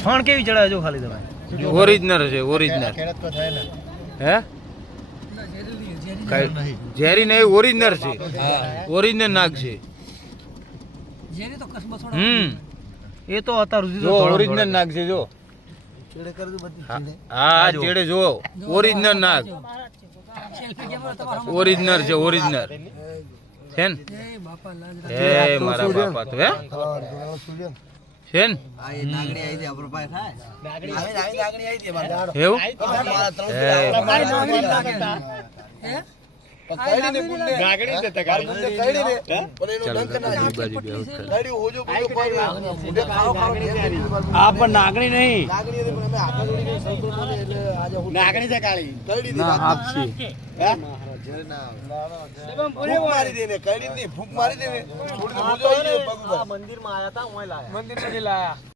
છણ કેવી ચડાવે જો ખાલી તમે ઓરિજિનલ છે ઓરિજિનલ હે ઝેરી નહીં ઓરિજિનલ છે ઓરિજિનલ નાગ છે એ તો અત્યાર સુધી જો ઓરિજિનલ નાગ છે જો હા ચેડે જો ઓરિજિનલ નાગ ઓરિજિનલ છે ઓરિજિનલ છે ને એ મારા બાપા તો હે છે ને એવું પણ નાગણી નહીં નાગણી છે કાળી મંદિર માં આયા હતા મંદિર નથી લાયા